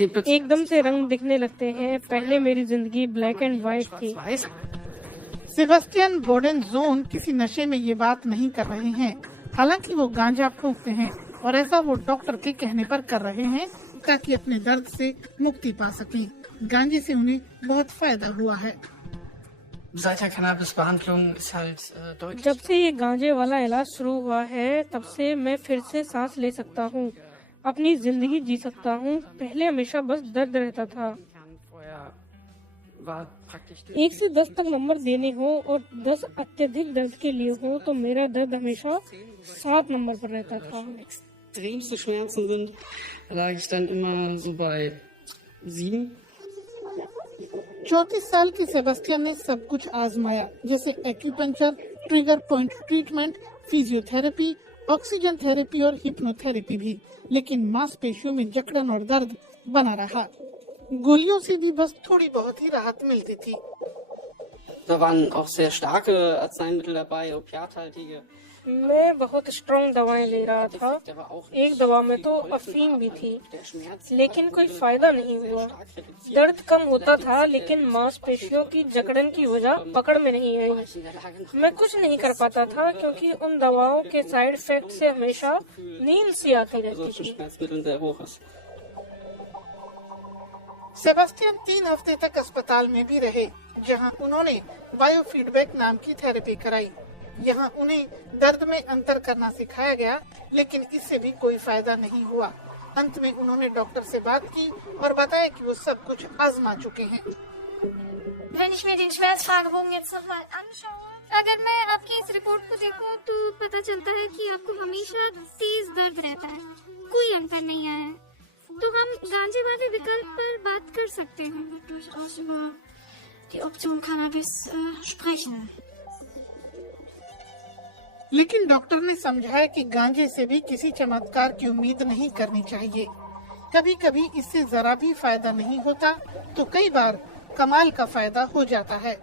एकदम से रंग दिखने लगते हैं। पहले मेरी जिंदगी ब्लैक एंड व्हाइट थी। सेबेस्टियन बोडेनजोन किसी नशे में ये बात नहीं कर रहे हैं। हालांकि वो गांजा फूंकते हैं और ऐसा वो डॉक्टर के कहने पर कर रहे हैं ताकि अपने दर्द से मुक्ति पा सकें। गांजे से उन्हें बहुत फायदा हुआ है। जब से ये गांजे वाला इलाज शुरू हुआ है तब से मैं फिर से सांस ले सकता हूँ, अपनी जिंदगी जी सकता हूँ। पहले हमेशा बस दर्द रहता था। 1 से 10 तक नंबर देने हो और 10 अत्यधिक दर्द के लिए हो तो मेरा दर्द हमेशा 7 नंबर पर रहता था। Extremste Schmerzen sind, lag ich dann immer so bei 7. 34 साल की सेबेस्टियन ने सब कुछ आजमाया, जैसे acupuncture, trigger point treatment, physiotherapy, oxygen therapy और हिप्नोथेरेपी भी, लेकिन मांसपेशियों में जकड़न और दर्द बना रहा। गोलियों से भी बस थोड़ी बहुत ही राहत मिलती थी। Da waren auch sehr starke Arzneimittel dabei, opiathaltige. मैं बहुत स्ट्रॉन्ग दवाएं ले रहा था। एक दवा में तो अफीम भी थी, लेकिन कोई फायदा नहीं हुआ। दर्द कम होता था लेकिन मांसपेशियों की जकड़न की वजह पकड़ में नहीं आई। मैं कुछ नहीं कर पाता था क्योंकि उन दवाओं के साइड इफेक्ट से हमेशा नींद सी आती रहती थी। सेबेस्टियन 3 हफ्ते तक अस्पताल में भी रहे, जहां उन्होंने बायोफीडबैक नाम की थेरेपी कराई। यहाँ उन्हें दर्द में अंतर करना सिखाया गया, लेकिन इससे भी कोई फायदा नहीं हुआ। अंत में उन्होंने डॉक्टर से बात की और बताया कि वो सब कुछ आजमा चुके हैं। अगर मैं आपकी इस रिपोर्ट को देखूं तो पता चलता है कि आपको हमेशा तेज दर्द रहता है, कोई अंतर नहीं आया है। तो हम गांजे वाले विकल्प पर बात कर सकते हैं। लेकिन डॉक्टर ने समझाया कि गांजे से भी किसी चमत्कार की उम्मीद नहीं करनी चाहिए। कभी कभी इससे जरा भी फायदा नहीं होता तो कई बार कमाल का फायदा हो जाता है।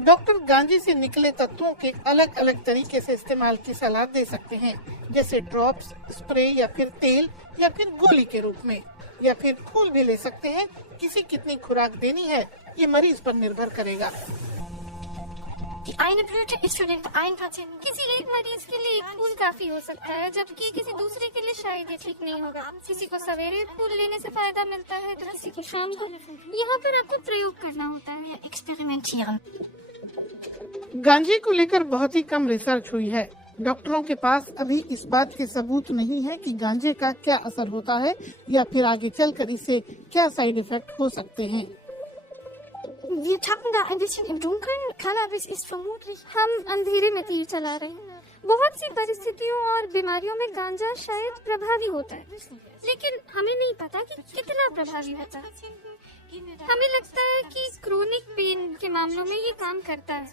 डॉक्टर गांजे से निकले तत्वों के अलग अलग तरीके से इस्तेमाल की सलाह दे सकते हैं, जैसे ड्रॉप्स, स्प्रे या फिर तेल या फिर गोली के रूप में, या फिर फूल भी ले सकते हैं। किसी कितनी खुराक देनी है ये मरीज पर निर्भर करेगा। किसी एक मरीज के लिए एक फूल काफी हो सकता है, जबकि किसी दूसरे के लिए शायद ये ठीक नहीं होगा। किसी को सवेरे फूल लेने से फायदा मिलता है तो किसी को शाम को। यहाँ पर आपको प्रयोग करना होता है, एक्सपेरिमेंटिeren। गांजे को लेकर बहुत ही कम रिसर्च हुई है। डॉक्टरों के पास अभी इस बात के सबूत नहीं है कि गांजे का क्या असर होता है या फिर आगे चलकर इससे क्या साइड इफेक्ट हो सकते हैं। Wir tappen da ein bisschen im Dunkeln. Cannabis ist vermutlich हम अंधेरे में तीर चला रहे हैं। बहुत सी परिस्थितियों और बीमारियों में गांजा शायद प्रभावी होता है, लेकिन हमें नहीं पता कि कितना प्रभावी होता है। हमें लगता है कि क्रोनिक पेन के मामलों में ये काम करता है,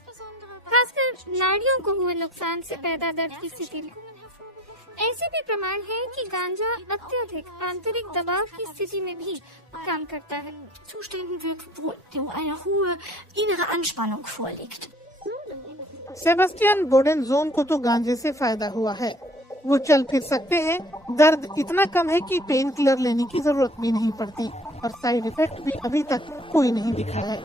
खासकर नाड़ियों को हुए नुकसान से पैदा दर्द की स्थिति में। ऐसे भी प्रमाण है कि गांजा अत्यधिक आंतरिक दबाव की स्थिति में भी काम करता है। सेबेस्टियन बोडेनजोन को तो गांजे से फायदा हुआ है। वो चल फिर सकते हैं, दर्द इतना कम है कि पेन किलर लेने की जरूरत भी नहीं पड़ती और साइड इफेक्ट भी अभी तक कोई नहीं दिखा है।